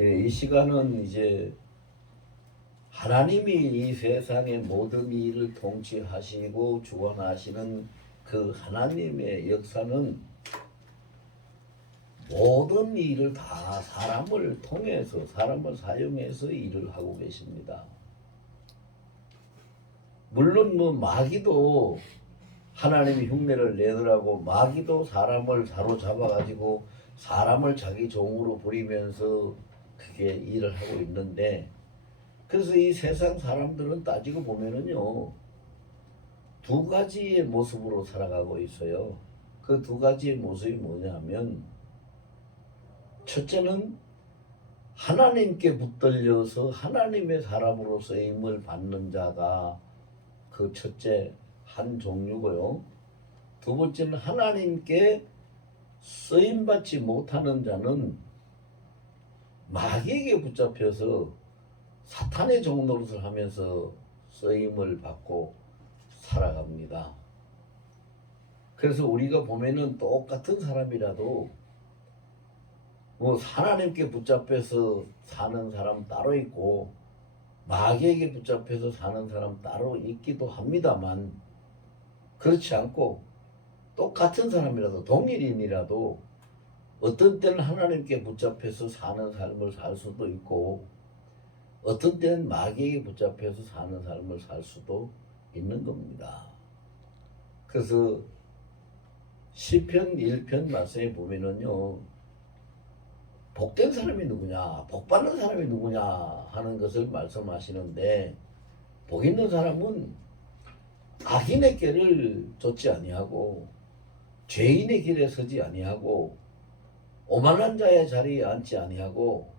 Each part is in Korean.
예, 이 시간은 이제 하나님이 이 세상의 모든 일을 통치하시고 주관하시는 그 하나님의 역사는 모든 일을 다 사람을 통해서 사람을 사용해서 일을 하고 계십니다. 물론 뭐 마귀도 하나님이 흉내를 내더라고. 마귀도 사람을 사로잡아 가지고 사람을 자기 종으로 부리면서 그게 일을 하고 있는데, 그래서 이 세상 사람들은 따지고 보면은요, 두 가지의 모습으로 살아가고 있어요. 그 두 가지의 모습이 뭐냐면, 첫째는 하나님께 붙들려서 하나님의 사람으로 쓰임을 받는 자가 그 첫째 한 종류고요. 두 번째는 하나님께 쓰임받지 못하는 자는 마귀에게 붙잡혀서 사탄의 종노릇을 하면서 쓰임을 받고 살아갑니다. 그래서 우리가 보면은 똑같은 사람이라도 뭐 하나님께 붙잡혀서 사는 사람 따로 있고 마귀에게 붙잡혀서 사는 사람 따로 있기도 합니다만, 그렇지 않고 똑같은 사람이라도 동일인이라도 어떤 때는 하나님께 붙잡혀서 사는 삶을 살 수도 있고 어떤 때는 마귀에게 붙잡혀서 사는 삶을 살 수도 있는 겁니다. 그래서 시편 1편 말씀에 보면은요, 복된 사람이 누구냐, 복받는 사람이 누구냐 하는 것을 말씀하시는데, 복 있는 사람은 악인의 길을 쫓지 아니하고 죄인의 길에 서지 아니하고 오만한 자의 자리에 앉지 아니하고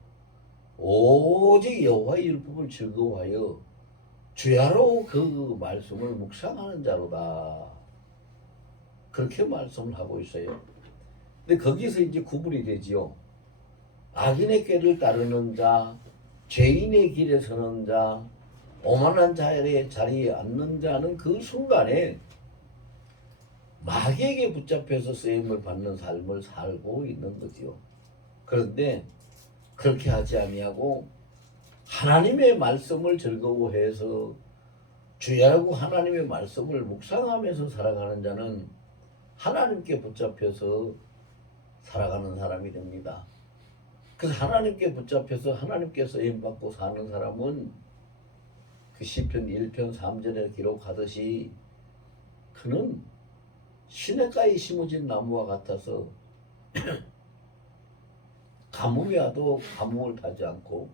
오직 여호와의 율법을 즐거워하여 주야로 그 말씀을 묵상하는 자로다. 그렇게 말씀을 하고 있어요. 근데 거기서 이제 구분이 되지요. 악인의 꾀를 따르는 자, 죄인의 길에 서는 자, 오만한 자의 자리에 앉는 자는 그 순간에 마귀에게 붙잡혀서 쓰임을 받는 삶을 살고 있는 거지요. 그런데 그렇게 하지 아니하고 하나님의 말씀을 즐거워해서 주야라고 하나님의 말씀을 묵상하면서 살아가는 자는 하나님께 붙잡혀서 살아가는 사람이 됩니다. 그래서 하나님께 붙잡혀서 하나님께 쓰임받고 사는 사람은 그 시편 1편 3절에 기록하듯이 그는 시냇가에 심어진 나무와 같아서 가뭄이 와도 가뭄을 타지 않고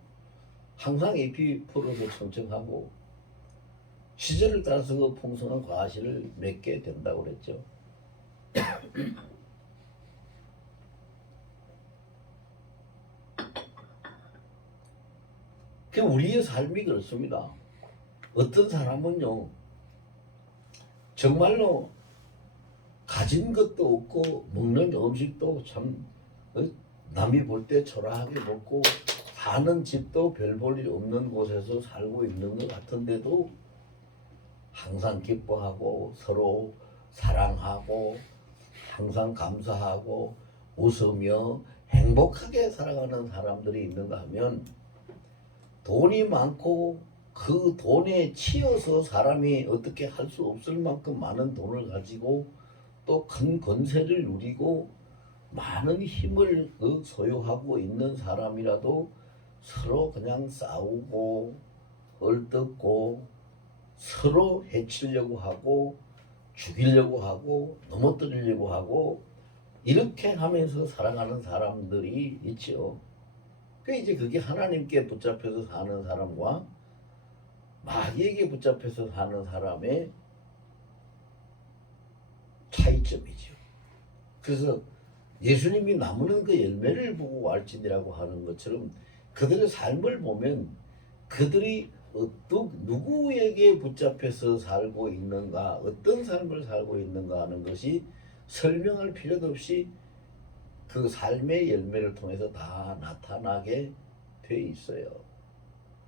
항상 잎이 풀어서 청청하고 시절을 따라서 그 풍성한 과실을 맺게 된다고 그랬죠. 그 우리의 삶이 그렇습니다. 어떤 사람은요, 정말로 가진 것도 없고 먹는 음식도 참 남이 볼 때 초라하게 먹고 사는 집도 별 볼 일 없는 곳에서 살고 있는 것 같은데도 항상 기뻐하고 서로 사랑하고 항상 감사하고 웃으며 행복하게 살아가는 사람들이 있는가 하면, 돈이 많고 그 돈에 치여서 사람이 어떻게 할 수 없을 만큼 많은 돈을 가지고 또 큰 권세를 누리고 많은 힘을 소유하고 있는 사람이라도 서로 그냥 싸우고 얼뜯고 서로 해치려고 하고 죽이려고 하고 넘어뜨리려고 하고 이렇게 하면서 살아가는 사람들이 있죠. 이제 그게 하나님께 붙잡혀서 사는 사람과 마귀에게 붙잡혀서 사는 사람의 차이점이죠. 그래서 예수님이 나무는 그 열매를 보고 알지니라고 하는 것처럼 그들의 삶을 보면 그들이 누구에게 붙잡혀서 살고 있는가, 어떤 삶을 살고 있는가 하는 것이 설명할 필요도 없이 그 삶의 열매를 통해서 다 나타나게 돼 있어요.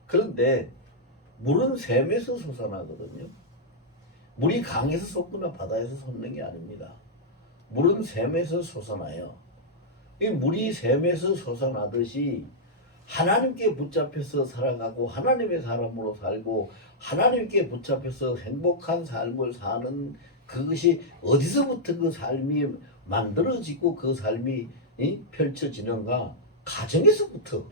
그런데 물은 샘에서 솟아나거든요. 물이 강에서 솟거나 바다에서 솟는 게 아닙니다. 물은 샘에서 솟아나요. 이 물이 샘에서 솟아나듯이 하나님께 붙잡혀서 살아가고 하나님의 사람으로 살고 하나님께 붙잡혀서 행복한 삶을 사는 그것이 어디서부터 그 삶이 만들어지고 그 삶이 펼쳐지는가? 가정에서부터.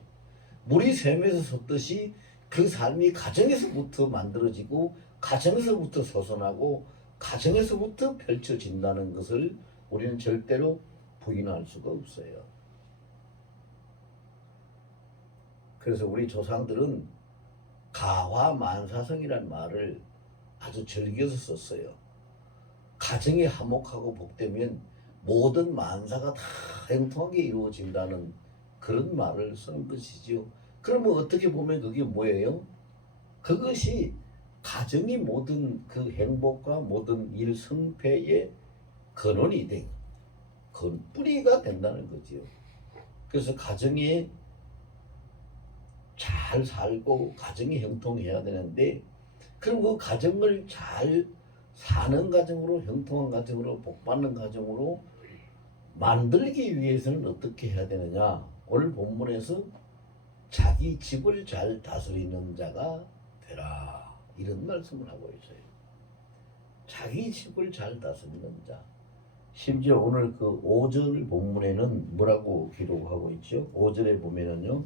물이 샘에서 솟듯이 그 삶이 가정에서부터 만들어지고 가정에서부터 솟아나고 가정에서부터 펼쳐진다는 것을 우리는 절대로 부인할 수가 없어요. 그래서 우리 조상들은 가화만사성이란 말을 아주 즐겨서 썼어요. 가정이 화목하고 복되면 모든 만사가 다 행통하게 이루어진다는 그런 말을 쓴 것이죠. 그러면 어떻게 보면 그게 뭐예요? 그것이 가정이 모든 그 행복과 모든 일 성패의 근원이 된 뿌리가 된다는 거지요. 그래서 가정이 잘 살고 가정이 형통해야 되는데 그럼 그 가정을 잘 사는 가정으로 형통한 가정으로 복받는 가정으로 만들기 위해서는 어떻게 해야 되느냐? 오늘 본문에서 자기 집을 잘 다스리는 자가 되라 이런 말씀을 하고 있어요. 자기 집을 잘 다스리는 자. 심지어 오늘 그 5절 본문에는 뭐라고 기록하고 있죠? 5절에 보면은요.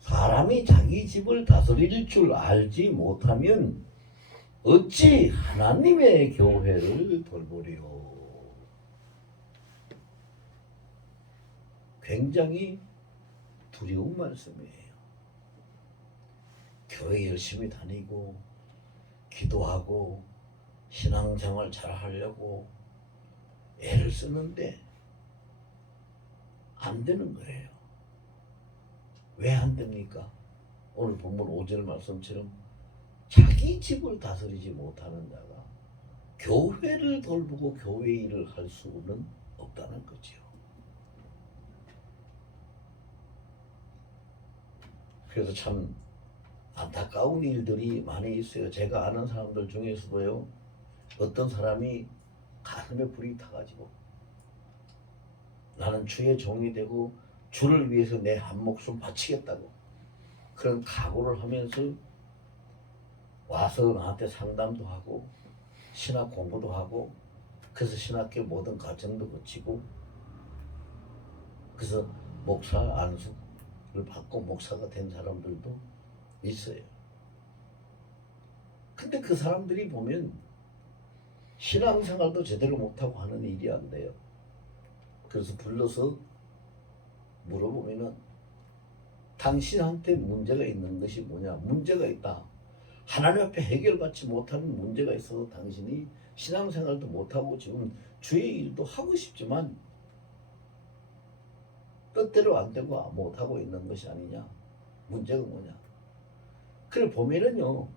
사람이 자기 집을 다스릴 줄 알지 못하면 어찌 하나님의 교회를 돌보리요. 굉장히 두려운 말씀이에요. 교회 열심히 다니고 기도하고 신앙생활 잘 하려고 애를 쓰는데 안 되는 거예요. 왜 안 됩니까? 오늘 본문 5절 말씀처럼 자기 집을 다스리지 못하는 자가 교회를 돌보고 교회 일을 할 수는 없다는 거죠. 그래서 참 안타까운 일들이 많이 있어요. 제가 아는 사람들 중에서도요. 어떤 사람이 가슴에 불이 타가지고 나는 주의 종이 되고 주를 위해서 내 한 목숨 바치겠다고 그런 각오를 하면서 와서 나한테 상담도 하고 신학 공부도 하고 그래서 신학교 모든 과정도 거치고 그래서 목사 안수를 받고 목사가 된 사람들도 있어요. 근데 그 사람들이 보면 신앙생활도 제대로 못하고 하는 일이 안 돼요. 그래서 불러서 물어보면은 당신한테 문제가 있는 것이 뭐냐? 문제가 있다. 하나님 앞에 해결받지 못하는 문제가 있어서 당신이 신앙생활도 못하고 지금 주의 일도 하고 싶지만 뜻대로 안 되고 못하고 있는 것이 아니냐? 문제가 뭐냐? 그래 보면은요.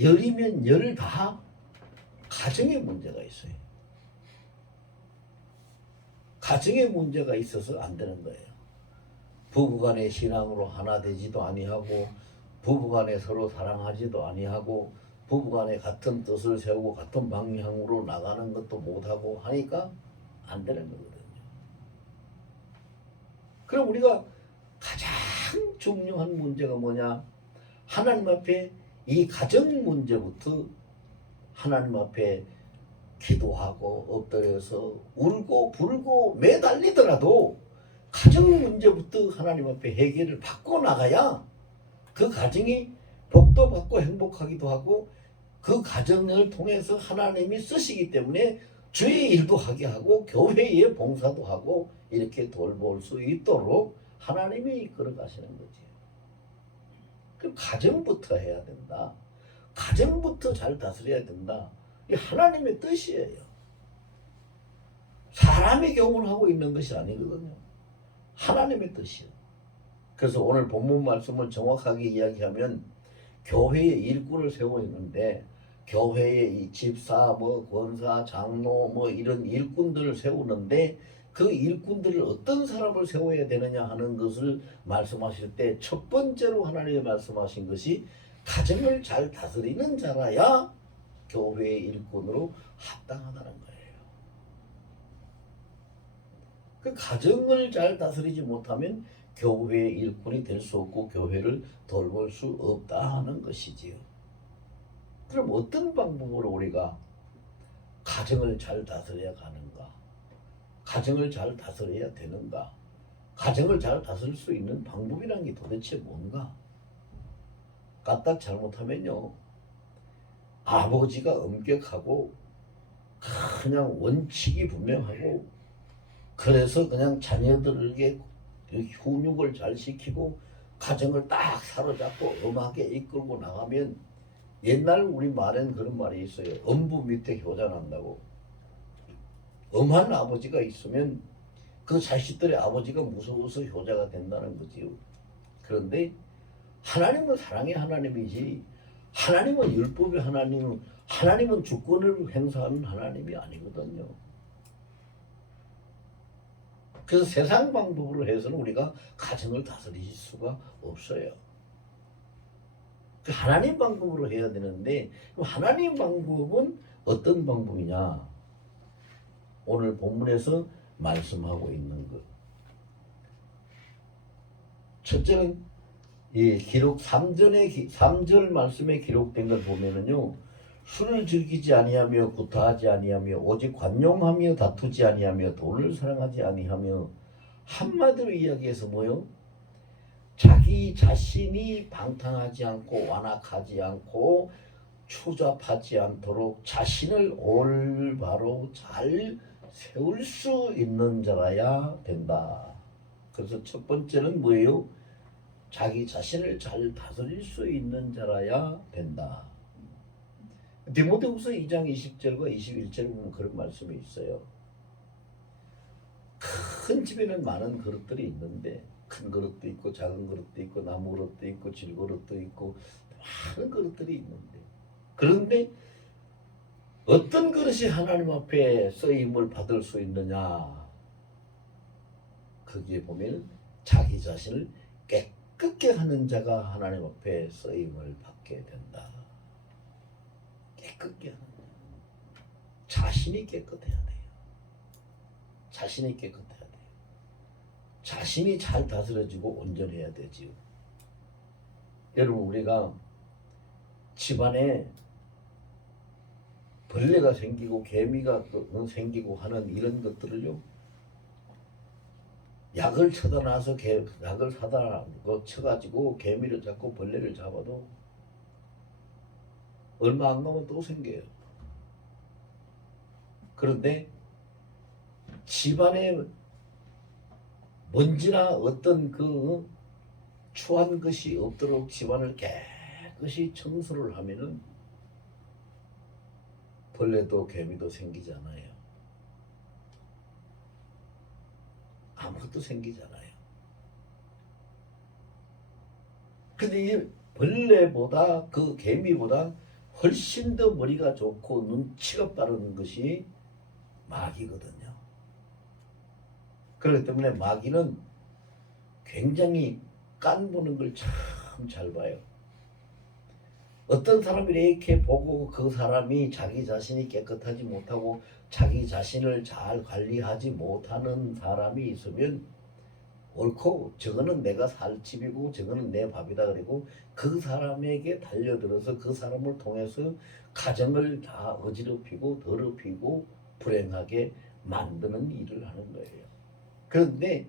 열이면 열 다 가정에 문제가 있어요. 가정에 문제가 있어서 안 되는 거예요. 부부간의 신앙으로 하나 되지도 아니하고 부부간에 서로 사랑하지도 아니하고 부부간에 같은 뜻을 세우고 같은 방향으로 나가는 것도 못하고 하니까 안 되는 거거든요. 그럼 우리가 가장 중요한 문제가 뭐냐? 하나님 앞에 이 가정 문제부터 하나님 앞에 기도하고 엎드려서 울고 불고 매달리더라도 가정 문제부터 하나님 앞에 해결을 받고 나가야 그 가정이 복도 받고 행복하기도 하고 그 가정을 통해서 하나님이 쓰시기 때문에 주의 일도 하게 하고 교회의 봉사도 하고 이렇게 돌볼 수 있도록 하나님이 이끌어 가시는 거지. 그 가정부터 해야 된다. 가정부터 잘 다스려야 된다. 이 하나님의 뜻이에요. 사람의 경험을 하고 있는 것이 아니거든요. 하나님의 뜻이에요. 그래서 오늘 본문 말씀을 정확하게 이야기하면 교회의 일꾼을 세우고 있는데 교회의 이 집사, 권사, 장로 이런 일꾼들을 세우는데 그 일꾼들을 어떤 사람을 세워야 되느냐 하는 것을 말씀하실 때 첫 번째로 하나님이 말씀하신 것이 가정을 잘 다스리는 자라야 교회의 일꾼으로 합당하다는 거예요. 그 가정을 잘 다스리지 못하면 교회의 일꾼이 될 수 없고 교회를 돌볼 수 없다 하는 것이지요. 그럼 어떤 방법으로 우리가 가정을 잘 다스려야 가는가? 가정을 잘 다스려야 되는가? 가정을 잘 다스릴 수 있는 방법이란 게 도대체 뭔가? 까딱 잘못하면요, 아버지가 엄격하고 그냥 원칙이 분명하고, 그래서 그냥 자녀들에게 훈육을 잘 시키고 가정을 딱 사로잡고 엄하게 이끌고 나가면, 옛날 우리 말엔 그런 말이 있어요. 엄부 밑에 효자 난다고. 엄한 아버지가 있으면 그 자식들의 아버지가 무서워서 효자가 된다는 거지요. 그런데 하나님은 사랑의 하나님이지, 하나님은 율법의 하나님은 주권을 행사하는 하나님이 아니거든요. 그래서 세상 방법으로 해서는 우리가 가정을 다스릴 수가 없어요. 하나님 방법으로 해야 되는데, 하나님 방법은 어떤 방법이냐? 오늘 본문에서 말씀하고 있는 것. 첫째는 이 기록 3절 말씀에 기록된 걸 보면은요, 술을 즐기지 아니하며 구타하지 아니하며 오직 관용하며 다투지 아니하며 돈을 사랑하지 아니하며, 한마디로 이야기해서 뭐요? 자기 자신이 방탕하지 않고 완악하지 않고 추잡하지 않도록 자신을 올바로 잘 세울 수 있는 자라야 된다. 그래서 첫 번째는 뭐예요? 자기 자신을 잘 다스릴 수 있는 자라야 된다. 디모데후서 2장 20절과 21절에 보면 그런 말씀이 있어요. 큰 집에는 많은 그릇들이 있는데, 큰 그릇도 있고 작은 그릇도 있고 나무 그릇도 있고 질 그릇도 있고 많은 그릇들이 있는데, 그런데 어떤 그릇이 하나님 앞에 쓰임을 받을 수 있느냐? 거기에 보면 자기 자신을 깨끗게 하는 자가 하나님 앞에 쓰임을 받게 된다. 깨끗게 하는 자. 자신이 깨끗해야 돼요. 자신이 깨끗해야 돼요. 자신이 잘 다스려지고 온전해야 되지요. 여러분, 우리가 집안에 벌레가 생기고 개미가 생기고 하는 이런 것들을요, 약을 쳐다놔서 약을 사다 쳐가지고 개미를 잡고 벌레를 잡아도 얼마 안 가면 또 생겨요. 그런데 집안에 먼지나 어떤 그 추한 것이 없도록 집안을 깨끗이 청소를 하면은 벌레도 개미도 생기지 않아요. 아무것도 생기지 않아요. 근데 이 벌레보다, 그 개미보다 훨씬 더 머리가 좋고 눈치가 빠른 것이 마귀거든요. 그렇기 때문에 마귀는 굉장히 깐 보는 걸 참 잘 봐요. 어떤 사람이 이렇게 보고 그 사람이 자기 자신이 깨끗하지 못하고 자기 자신을 잘 관리하지 못하는 사람이 있으면, 옳고 저거는 내가 살 집이고 저거는 내 밥이다 그리고 그 사람에게 달려들어서 그 사람을 통해서 가정을 다 어지럽히고 더럽히고 불행하게 만드는 일을 하는 거예요. 그런데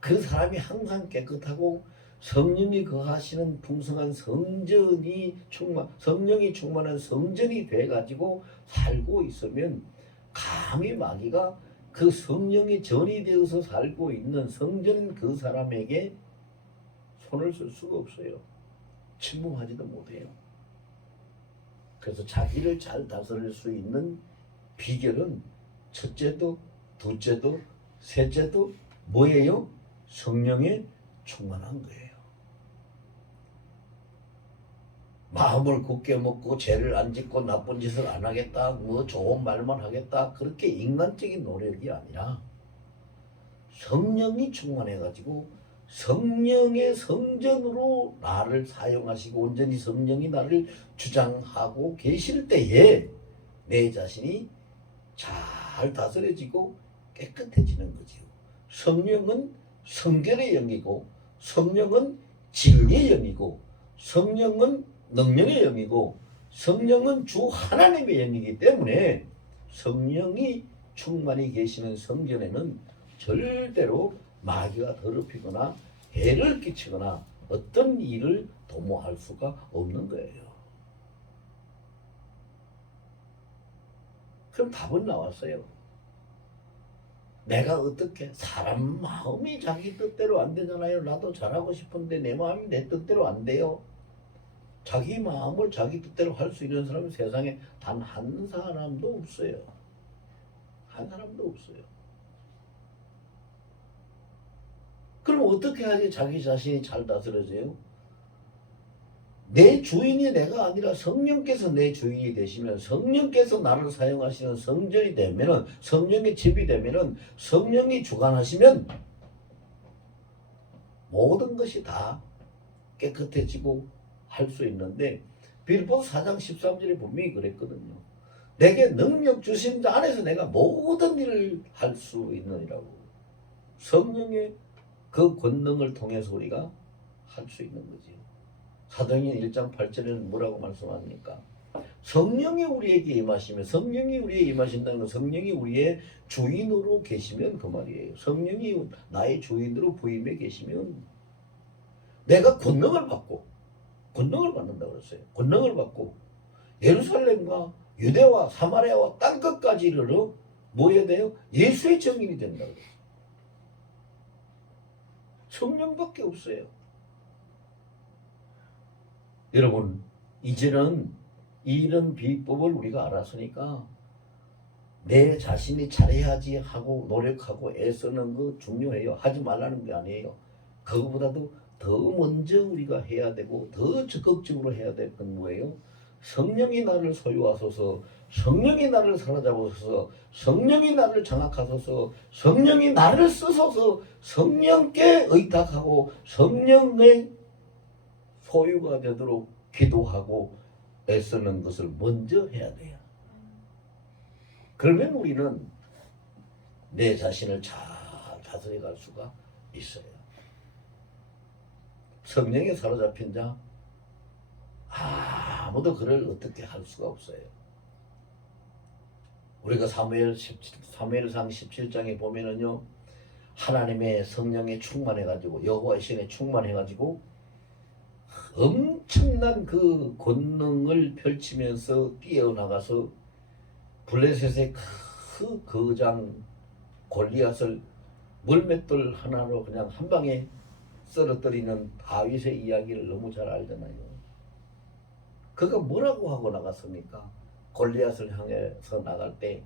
그 사람이 항상 깨끗하고 성령이 거하시는 풍성한 성령이 충만한 성전이 돼가지고 살고 있으면, 감히 마귀가 그 성령이 전이 되어서 살고 있는 성전인 그 사람에게 손을 쓸 수가 없어요. 침묵하지도 못해요. 그래서 자기를 잘 다스릴 수 있는 비결은 첫째도 둘째도 셋째도 뭐예요? 성령에 충만한 거예요. 마음을 굳게 먹고 죄를 안 짓고 나쁜 짓을 안 하겠다, 뭐 좋은 말만 하겠다, 그렇게 인간적인 노력이 아니라 성령이 충만해가지고 성령의 성전으로 나를 사용하시고 온전히 성령이 나를 주장하고 계실 때에 내 자신이 잘 다스려지고 깨끗해지는 거지요. 성령은 성결의 영이고, 성령은 진리의 영이고, 성령은 능력의 영이고, 성령은 주 하나님의 영이기 때문에 성령이 충만히 계시는 성전에는 절대로 마귀가 더럽히거나 해를 끼치거나 어떤 일을 도모할 수가 없는 거예요. 그럼 답은 나왔어요. 내가 어떻게, 사람 마음이 자기 뜻대로 안 되잖아요. 나도 잘하고 싶은데 내 마음이 내 뜻대로 안 돼요. 자기 마음을 자기 뜻대로 할 수 있는 사람은 세상에 단 한 사람도 없어요. 한 사람도 없어요. 그럼 어떻게 하지 자기 자신이 잘 다스려져요? 내 주인이 내가 아니라 성령께서 내 주인이 되시면, 성령께서 나를 사용하시는 성전이 되면은, 성령의 집이 되면은, 성령이 주관하시면 모든 것이 다 깨끗해지고 할 수 있는데, 빌립보서 4장 13절에 분명히 그랬거든요. 내게 능력 주신 자 안에서 내가 모든 일을 할 수 있느니라고. 성령의 그 권능을 통해서 우리가 할 수 있는 거지. 사도행전 1장 8절에는 뭐라고 말씀합니까? 성령이 우리에게 임하시면, 성령이 우리에게 임하신다는 건 성령이 우리의 주인으로 계시면 그 말이에요. 성령이 나의 주인으로 부임해 계시면 내가 권능을 받는다고 그랬어요. 권능을 받고 예루살렘과 유대와 사마리아와 땅끝까지 이르러 뭐 해야 돼요? 예수의 증인이 된다고 그랬어요. 성령밖에 없어요. 여러분, 이제는 이런 비법을 우리가 알았으니까 내 자신이 잘해야지 하고 노력하고 애쓰는 거 중요해요. 하지 말라는 게 아니에요. 그거보다도 더 먼저 우리가 해야 되고 더 적극적으로 해야 될 건 뭐예요? 성령이 나를 소유하소서, 성령이 나를 사로잡으소서, 성령이 나를 장악하소서, 성령이 나를 쓰소서, 성령께 의탁하고 성령의 소유가 되도록 기도하고 애쓰는 것을 먼저 해야 돼요. 그러면 우리는 내 자신을 잘 다스려갈 수가 있어요. 성령에 사로잡힌 자 아무도 그를 어떻게 할 수가 없어요. 우리가 사무엘상 17장에 보면은요, 하나님의 성령에 충만해가지고, 여호와의 신에 충만해가지고 엄청난 그 권능을 펼치면서 뛰어나가서 블레셋의 그 거장 골리앗을 물맷돌 하나로 그냥 한 방에 쓰러뜨리는 다윗의 이야기를 너무 잘 알잖아요. 그가 뭐라고 하고 나갔습니까? 골리앗을 향해서 나갈 때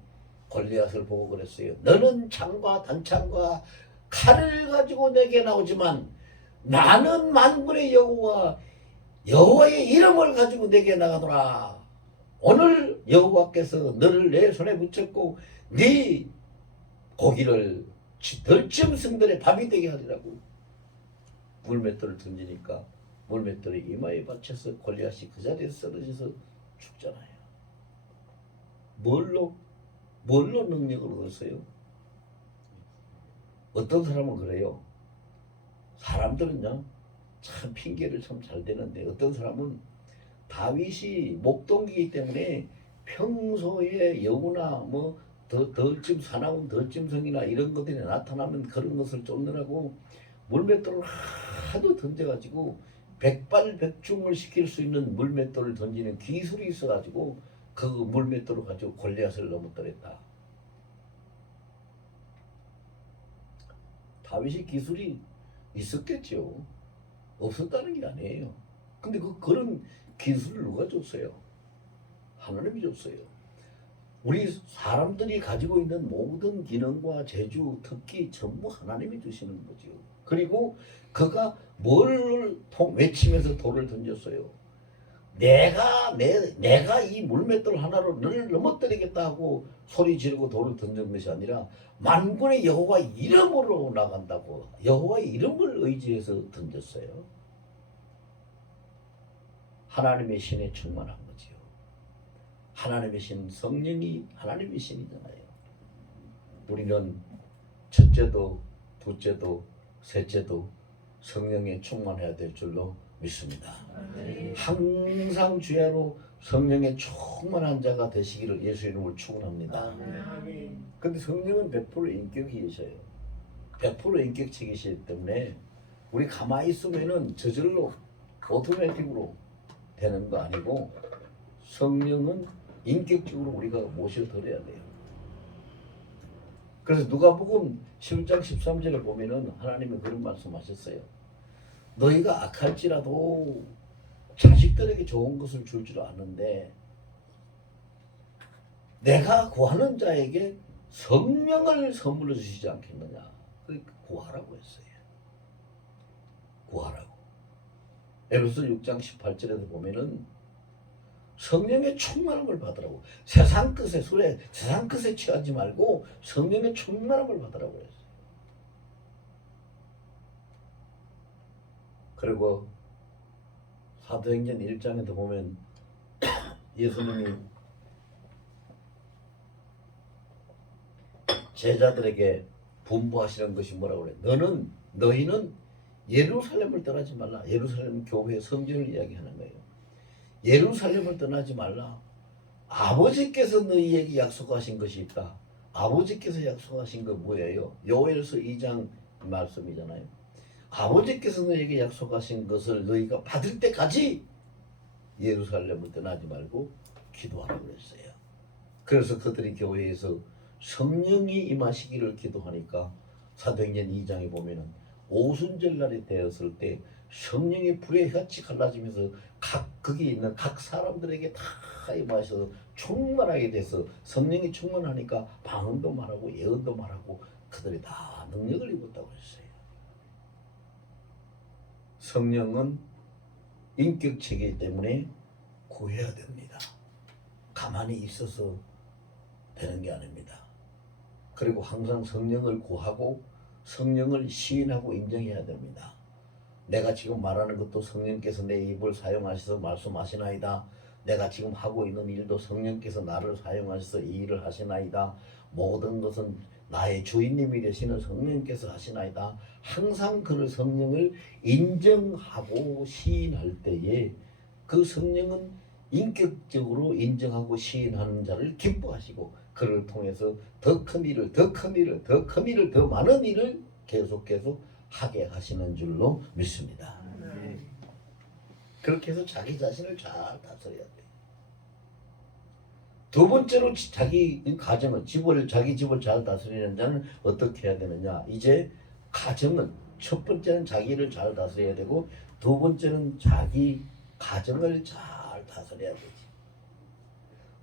골리앗을 보고 그랬어요. 너는 창과 단창과 칼을 가지고 내게 나오지만 나는 만군의 여호와의 이름을 가지고 내게 나가노라. 오늘 여호와께서 너를 내 손에 붙였고 네 고기를 덜짐승들의 밥이 되게 하리라고. 물맷돌을 던지니까 물맷돌이 이마에 받쳐서 골리앗이 그 자리에서 쓰러져서 죽잖아요. 뭘로 능력을 얻었어요? 어떤 사람은 그래요. 사람들은요 참 핑계를 참 잘 대는데, 어떤 사람은 다윗이 목동기이기 때문에 평소에 여우나 뭐 사나운 덜짐승이나 이런 것들이 나타나면 그런 것을 쫓느라고 물맷돌을 하도 던져가지고 백발백중을 시킬 수 있는 물맷돌을 던지는 기술이 있어가지고 그 물맷돌을 가지고 골리앗을 넘어뜨렸다. 다윗이 기술이 있었겠죠. 없었다는 게 아니에요. 근데 그런 기술을 누가 줬어요? 하나님이 줬어요. 우리 사람들이 가지고 있는 모든 기능과 재주, 특기 전부 하나님이 주시는 거죠. 그리고 그가 뭘 외치면서 돌을 던졌어요. 내가 이 물맷돌 하나로 너를 넘어뜨리겠다 하고 소리 지르고 돌을 던진 것이 아니라 만군의 여호와 이름으로 나간다고, 여호와의 이름을 의지해서 던졌어요. 하나님의 신에 충만한 거지요. 하나님의 신, 성령이 하나님의 신이잖아요. 우리는 첫째도 둘째도 셋째도 성령에 충만해야 될 줄로 믿습니다. 항상 주야로 성령에 충만한 자가 되시기를 예수 이름으로 축원합니다. 근데 성령은 100% 인격이셔요. 100% 인격체이시기 때문에 우리 가만히 있으면은 저절로 오토매틱으로 되는 거 아니고 성령은 인격적으로 우리가 모셔드려야 돼요. 그래서 누가복음 11장 13절을 보면은 하나님이 그런 말씀하셨어요. 너희가 악할지라도 자식들에게 좋은 것을 줄 줄 아는데 내가 구하는 자에게 성령을 선물로 주시지 않겠느냐. 그러니까 구하라고 했어요. 구하라고. 에베소 6장 18절에도 보면은 성령의 충만함을 받으라고. 세상 것에 술에 세상 것에 취하지 말고 성령의 충만함을 받으라고 했어요. 그리고 사도행전 1장에도 보면 예수님이 제자들에게 분부하시는 것이 뭐라고 그래? 너희는 예루살렘을 떠나지 말라. 예루살렘 교회 성전을 이야기하는 거예요. 예루살렘을 떠나지 말라. 아버지께서 너희에게 약속하신 것이 있다. 아버지께서 약속하신 거 뭐예요? 요엘서 2장 말씀이잖아요. 아버지께서 너희에게 약속하신 것을 너희가 받을 때까지 예루살렘을 떠나지 말고 기도하라고 그랬어요. 그래서 그들이 교회에서 성령이 임하시기를 기도하니까 사도행전 2장에 보면은 오순절 날이 되었을 때 성령의 불의 혀치 갈라지면서 거기 있는 각 사람들에게 다 임하셔서 충만하게 돼서 성령이 충만하니까 방언도 말하고 예언도 말하고 그들이 다 능력을 입었다고 했어요. 성령은 인격체이기 때문에 구해야 됩니다. 가만히 있어서 되는 게 아닙니다. 그리고 항상 성령을 구하고 성령을 시인하고 인정해야 됩니다. 내가 지금 말하는 것도 성령께서 내 입을 사용하셔서 말씀하시나이다. 내가 지금 하고 있는 일도 성령께서 나를 사용하셔서 이 일을 하시나이다. 모든 것은 나의 주인님이 되시는 성령께서 하시나이다. 항상 그 성령을 인정하고 시인할 때에 그 성령은 인격적으로 인정하고 시인하는 자를 기뻐하시고 그를 통해서 더 큰 일을 더 많은 일을 계속 하게 하시는 줄로 믿습니다. 그렇게 해서 자기 자신을 잘 다스려야 돼요. 두 번째로 자기 가정을 자기 집을 잘 다스리는 자는 어떻게 해야 되느냐. 이제 가정은 첫 번째는 자기를 잘 다스려야 되고 두 번째는 자기 가정을 잘 다스려야 되지.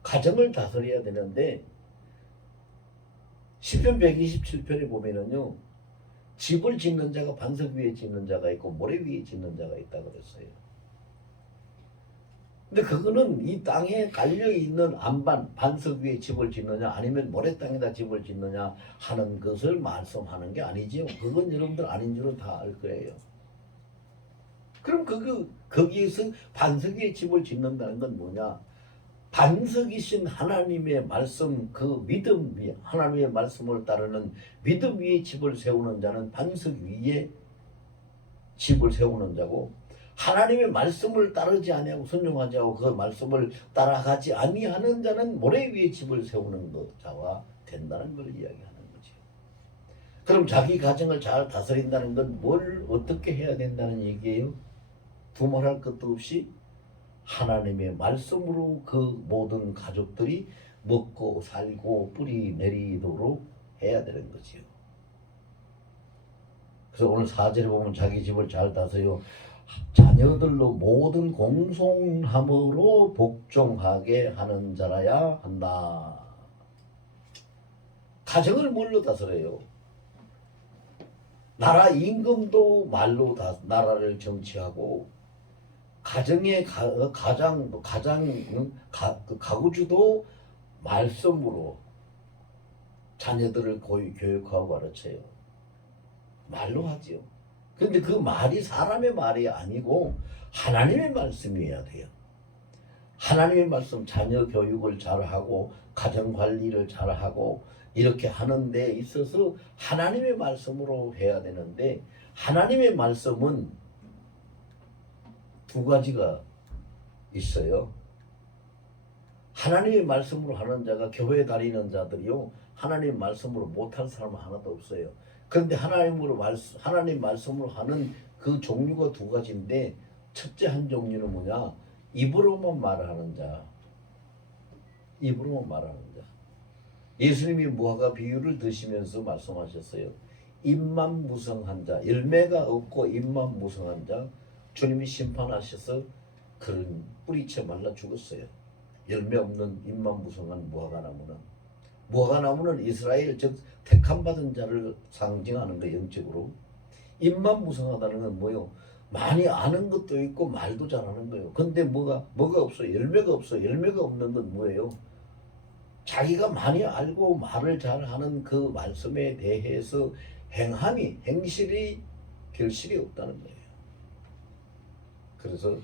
가정을 다스려야 되는데 시편 127편에 보면은요. 집을 짓는 자가 반석 위에 짓는 자가 있고 모래 위에 짓는 자가 있다 그랬어요. 근데 그거는 이 땅에 깔려있는 반석 위에 집을 짓느냐 아니면 모래 땅에다 집을 짓느냐 하는 것을 말씀하는 게 아니지요. 그건 여러분들 아닌 줄은 다 알 거예요. 그럼 거기에서 반석 위에 집을 짓는다는 건 뭐냐? 반석이신 하나님의 말씀 그 믿음 위에 하나님의 말씀을 따르는 믿음 위에 집을 세우는 자는 반석 위에 집을 세우는 자고 하나님의 말씀을 따르지 아니하고 순종하지 않고 그 말씀을 따라가지 아니하는 자는 모래 위에 집을 세우는 자와 된다는 걸 이야기하는 거죠. 그럼 자기 가정을 잘 다스린다는 건 뭘 어떻게 해야 된다는 얘기예요? 두말할 것도 없이 하나님의 말씀으로 그 모든 가족들이 먹고 살고 뿌리 내리도록 해야 되는 거지요. 그래서 오늘 4절에 보면 자기 집을 잘 다스려 자녀들로 모든 공손함으로 복종하게 하는 자라야 한다. 가정을 뭘로 다스려요? 나라 임금도 말로 나라를 정치하고 가정의 가구주도 말씀으로 자녀들을 교육하고 가르쳐요. 말로 하지요. 근데 그 말이 사람의 말이 아니고 하나님의 말씀이어야 돼요. 하나님의 말씀 자녀 교육을 잘하고 가정 관리를 잘하고 이렇게 하는 데 있어서 하나님의 말씀으로 해야 되는데 하나님의 말씀은 두 가지가 있어요. 하나님의 말씀으로 하는 자가 교회에 다니는 자들이요 하나님 말씀으로 못할 사람은 하나도 없어요. 그런데 하나님 말씀으로 하는 그 종류가 두 가지인데 첫째 한 종류는 뭐냐? 입으로만 말하는 자. 입으로만 말하는 자. 예수님이 무화과 비유를 드시면서 말씀하셨어요. 입만 무성한 자, 열매가 없고 입만 무성한 자, 주님이 심판하셔서 그런 뿌리채 말라 죽었어요. 열매 없는 입만 무성한 무화과 나무는 이스라엘 즉 택함 받은 자를 상징하는 거 영적으로. 입만 무성하다는 건 뭐요? 많이 아는 것도 있고 말도 잘하는 거예요. 근데 뭐가 없어요? 열매가 없어요. 열매가 없는 건 뭐예요? 자기가 많이 알고 말을 잘하는 그 말씀에 대해서 행실이 결실이 없다는 거예요. 그래서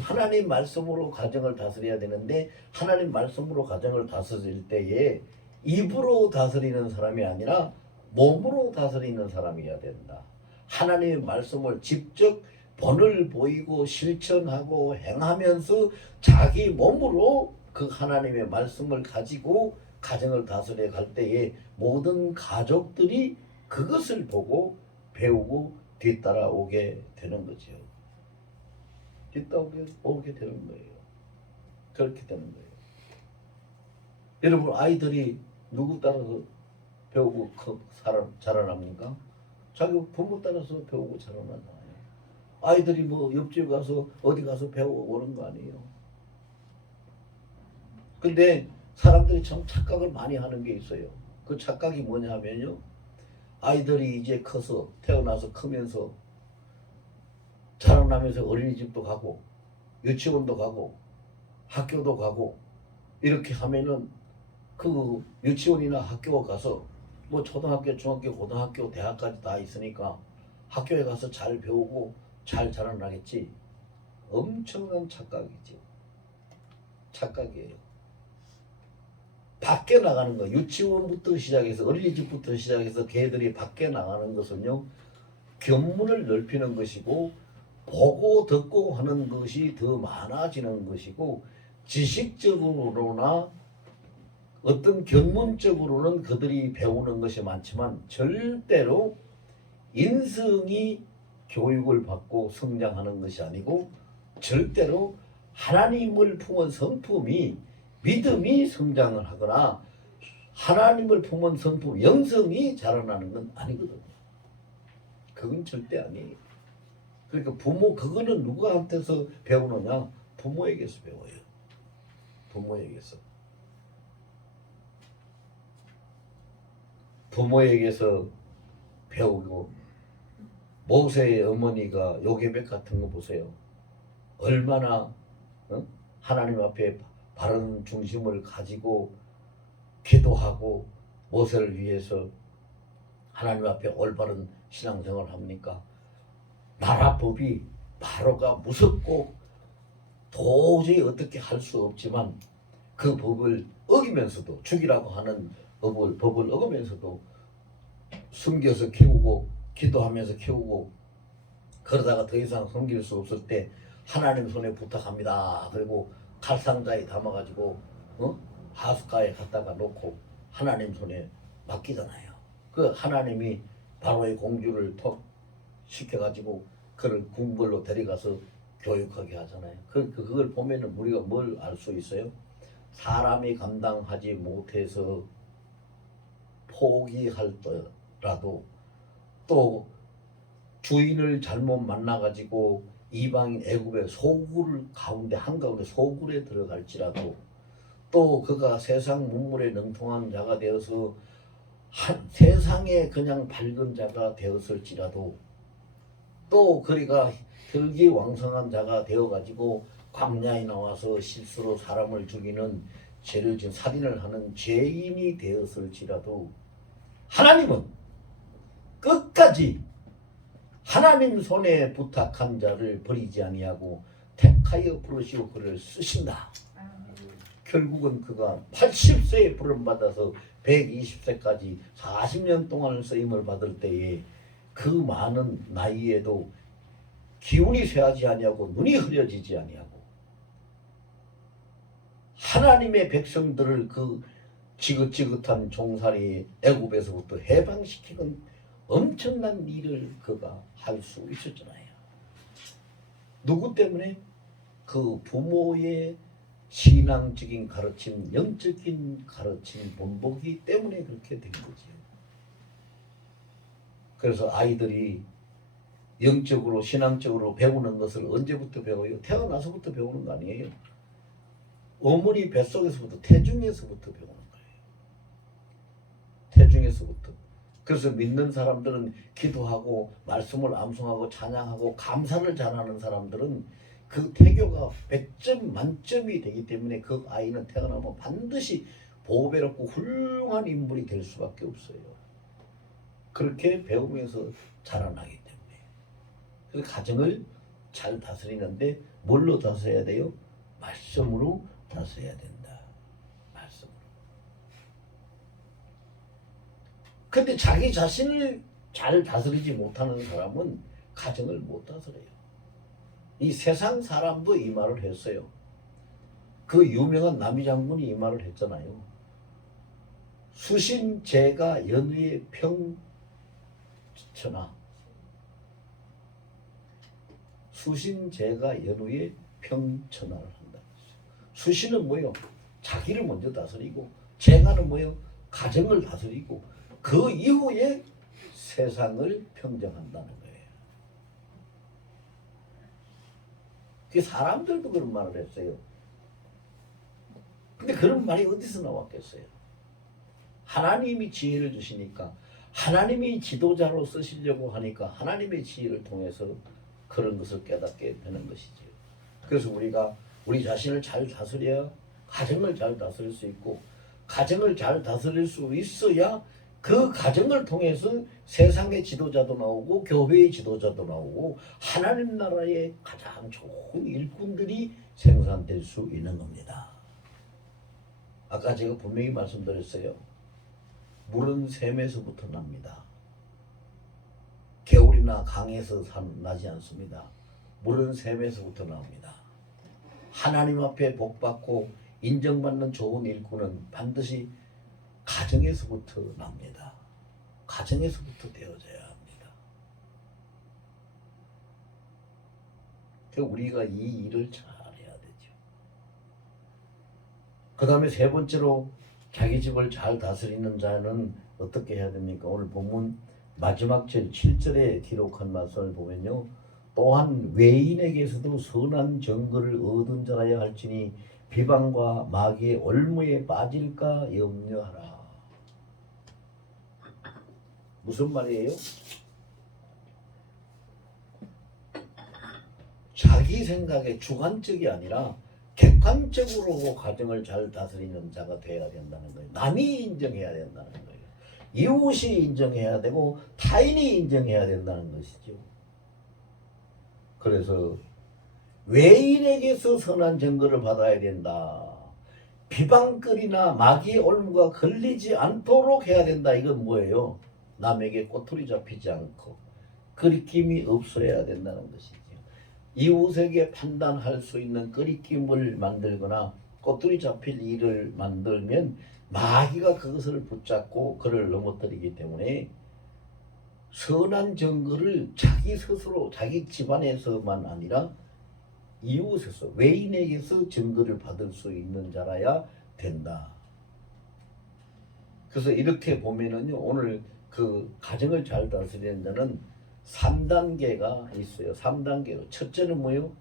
하나님 말씀으로 가정을 다스려야 되는데 하나님 말씀으로 가정을 다스릴 때에 입으로 다스리는 사람이 아니라 몸으로 다스리는 사람이어야 된다. 하나님의 말씀을 직접 본을 보이고 실천하고 행하면서 자기 몸으로 그 하나님의 말씀을 가지고 가정을 다스려 갈 때에 모든 가족들이 그것을 보고 배우고 뒤따라오게 되는 거죠. 뒤따라오게 되는 거예요. 그렇게 되는 거예요. 여러분 아이들이 누구 따라서 배우고 자라납니까? 자기 부모 따라서 배우고 자라나잖아요. 아이들이 뭐 옆집 가서 어디 가서 배워오는 거 아니에요. 근데 사람들이 참 착각을 많이 하는 게 있어요. 그 착각이 뭐냐 하면요. 아이들이 이제 커서 태어나서 크면서 자라나면서 어린이집도 가고 유치원도 가고 학교도 가고 이렇게 하면은 그 유치원이나 학교 가서 뭐 초등학교, 중학교, 고등학교, 대학까지 다 있으니까 학교에 가서 잘 배우고 잘 자라나겠지. 엄청난 착각이죠. 착각이에요. 밖에 나가는 거, 유치원부터 시작해서 어린이집부터 시작해서 걔들이 밖에 나가는 것은요. 견문을 넓히는 것이고 보고 듣고 하는 것이 더 많아지는 것이고 지식적으로나 어떤 견문적으로는 그들이 배우는 것이 많지만 절대로 인성이 교육을 받고 성장하는 것이 아니고 절대로 하나님을 품은 성품이 믿음이 성장을 하거나 하나님을 품은 성품 영성이 자라나는 건 아니거든요. 그건 절대 아니에요. 그러니까 그거는 누구한테서 배우느냐? 부모에게서 배워요. 부모에게서. 부모에게서 배우고 모세의 어머니가 요게벳 같은 거 보세요. 얼마나 하나님 앞에 바른 중심을 가지고 기도하고 모세를 위해서 하나님 앞에 올바른 신앙생활을 합니까? 나라 법이 바로가 무섭고 도저히 어떻게 할 수 없지만 그 법을 어기면서도 죽이라고 하는 법을 어기면서도 숨겨서 키우고 기도하면서 키우고 그러다가 더 이상 섬길 수 없을 때 하나님 손에 부탁합니다. 그리고 칼상자에 담아가지고 하숫가에 갖다가 놓고 하나님 손에 맡기잖아요. 그 하나님이 바로의 공주를 턱 시켜가지고 그를 궁궐로 데려가서 교육하게 하잖아요. 그걸 보면은 우리가 뭘 알 수 있어요? 사람이 감당하지 못해서 포기할더라도 또 주인을 잘못 만나가지고 이방인 애굽의 소굴 가운데 한가운데 소굴에 들어갈지라도 또 그가 세상 문물에 능통한 자가 되어서 세상에 그냥 밝은 자가 되었을지라도 또 그리가 혈기왕성한 자가 되어가지고 광야에 나와서 실수로 사람을 죽이는 죄를 지은 살인을 하는 죄인이 되었을지라도 하나님은 끝까지 하나님 손에 부탁한 자를 버리지 아니하고 택하여 부르시고 그를 쓰신다. 결국은 그가 80세에 부름받아서 120세까지 40년 동안 쓰임을 받을 때에 그 많은 나이에도 기운이 쇠하지 아니하고 눈이 흐려지지 아니하고 하나님의 백성들을 그 지긋지긋한 종살이 애굽에서부터 해방시키는 엄청난 일을 그가 할 수 있었잖아요. 누구 때문에? 그 부모의 신앙적인 가르침, 영적인 가르침, 본보기 때문에 그렇게 된 거지요. 그래서 아이들이 영적으로 신앙적으로 배우는 것을 언제부터 배워요? 태어나서부터 배우는 거 아니에요. 어머니 뱃속에서부터 태중에서부터 배우는 거예요. 태중에서부터. 그래서 믿는 사람들은 기도하고 말씀을 암송하고 찬양하고 감사를 잘하는 사람들은 그 태교가 100점 만점이 되기 때문에 그 아이는 태어나면 반드시 보배롭고 훌륭한 인물이 될 수밖에 없어요. 그렇게 배우면서 자라나기 때문에. 그래서 가정을 잘 다스리는데 뭘로 다스려야 돼요? 말씀으로 다스려야 된다. 말씀으로. 근데 자기 자신을 잘 다스리지 못하는 사람은 가정을 못 다스려요. 이 세상 사람도 이 말을 했어요. 그 유명한 남이 장군이 이 말을 했잖아요. 수신제가 연위의 평천하. 수신제가 연위의 평천하를 한다. 수신은 뭐요? 자기를 먼저 다스리고, 제가는 뭐요? 가정을 다스리고, 그 이후에 세상을 평정한다는 거예요. 그 사람들도 그런 말을 했어요. 근데 그런 말이 어디서 나왔겠어요? 하나님이 지혜를 주시니까, 하나님이 지도자로 쓰시려고 하니까 하나님의 지혜를 통해서 그런 것을 깨닫게 되는 것이죠. 그래서 우리가 우리 자신을 잘 다스려야 가정을 잘 다스릴 수 있고, 가정을 잘 다스릴 수 있어야 그 가정을 통해서 세상의 지도자도 나오고 교회의 지도자도 나오고 하나님 나라의 가장 좋은 일꾼들이 생산될 수 있는 겁니다. 아까 제가 분명히 말씀드렸어요. 물은 샘에서부터 납니다. 개울이나 강에서 나지 않습니다. 물은 샘에서부터 나옵니다. 하나님 앞에 복받고 인정받는 좋은 일꾼은 반드시 가정에서부터 납니다. 가정에서부터 되어져야 합니다. 그래서 우리가 이 일을 잘해야 되죠. 그 다음에 세 번째로 자기 집을 잘 다스리는 자는 어떻게 해야 됩니까? 오늘 본문 마지막 절 7절에 기록한 말씀을 보면요. 또한 외인에게서도 선한 증거를 얻은 자라야 할지니 비방과 마귀의 올무에 빠질까 염려하라. 무슨 말이에요? 자기 생각에 주관적이 아니라 객관적으로 가정을 잘 다스리는 자가 되어야 된다는 거예요. 남이 인정해야 된다는 거예요. 이웃이 인정해야 되고 타인이 인정해야 된다는 것이죠. 그래서 외인에게서 선한 증거를 받아야 된다. 비방거리나 마귀의 올무가 걸리지 않도록 해야 된다. 이건 뭐예요? 남에게 꼬투리 잡히지 않고 거리낌이 없어야 된다는 것이죠. 이웃에게 판단할 수 있는 거리낌을 만들거나 꼬투리 잡힐 일을 만들면 마귀가 그것을 붙잡고 그를 넘어뜨리기 때문에 선한 증거를 자기 스스로 자기 집안에서만 아니라 이웃에서 외인에게서 증거를 받을 수 있는 자라야 된다. 그래서 이렇게 보면은요, 오늘 그 가정을 잘 다스리는 자는 3단계가 있어요. 3단계로. 첫째는 뭐요?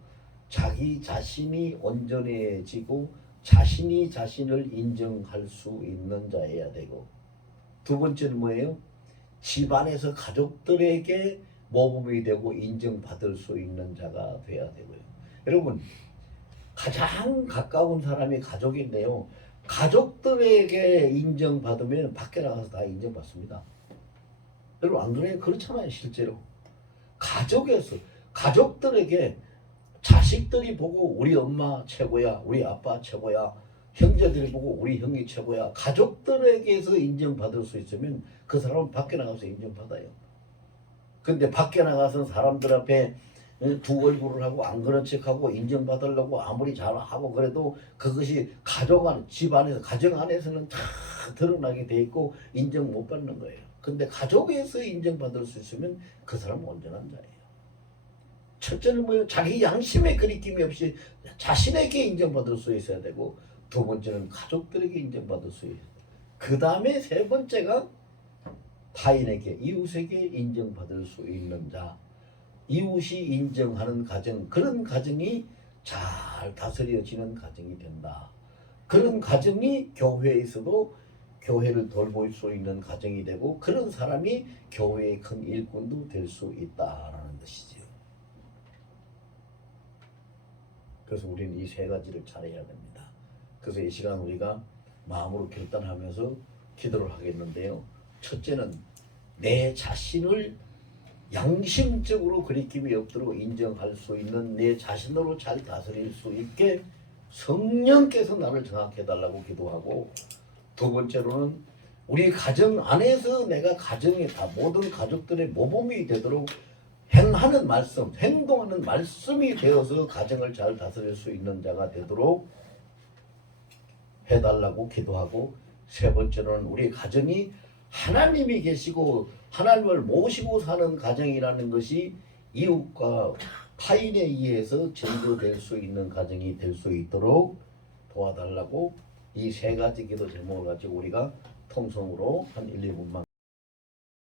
자기 자신이 온전해지고 자신이 자신을 인정할 수 있는 자여야 되고, 두 번째는 뭐예요? 집안에서 가족들에게 모범이 되고 인정받을 수 있는 자가 돼야 되고요. 여러분, 가장 가까운 사람이 가족인데요. 가족들에게 인정받으면 밖에 나가서 다 인정받습니다. 여러분 안 그래요? 그렇잖아요. 실제로 가족에서 가족들에게 자식들이 보고 우리 엄마 최고야, 우리 아빠 최고야, 형제들이 보고 우리 형이 최고야. 가족들에게서 인정받을 수 있으면 그 사람은 밖에 나가서 인정받아요. 근데 밖에 나가서 사람들 앞에 두 얼굴을 하고 안 그런 척하고 인정받으려고 아무리 잘하고 그래도 그것이 가족 안, 집 안에서 가정 안에서는 다 드러나게 돼 있고 인정 못 받는 거예요. 근데 가족에서 인정받을 수 있으면 그 사람은 온전한 자예요. 첫째는 뭐예요? 자기 양심에 거리낌이 없이 자신에게 인정받을 수 있어야 되고, 두 번째는 가족들에게 인정받을 수 있어요. 그 다음에 세 번째가 타인에게, 이웃에게 인정받을 수 있는 자. 이웃이 인정하는 가정, 그런 가정이 잘 다스려지는 가정이 된다. 그런 가정이 교회에서도 교회를 돌볼 수 있는 가정이 되고, 그런 사람이 교회의 큰 일꾼도 될 수 있다라는 것이죠. 그래서 우리는 이 세 가지를 잘해야 됩니다. 그래서 이 시간 우리가 마음으로 결단하면서 기도를 하겠는데요. 첫째는 내 자신을 양심적으로 거리낌이 없도록 인정할 수 있는 내 자신으로 잘 다스릴 수 있게 성령께서 나를 정확해 달라고 기도하고, 두 번째로는 우리 가정 안에서 내가 가정에 다 모든 가족들의 모범이 되도록 행하는 말씀, 행동하는 말씀이 되어서 가정을 잘 다스릴 수 있는 자가 되도록 해달라고 기도하고, 세 번째로는 우리 가정이 하나님이 계시고 하나님을 모시고 사는 가정이라는 것이 이웃과 타인에 의해서 전도될 수 있는 가정이 될 수 있도록 도와달라고, 이 세 가지 기도 제목을 가지고 우리가 통성으로 한 1, 2분만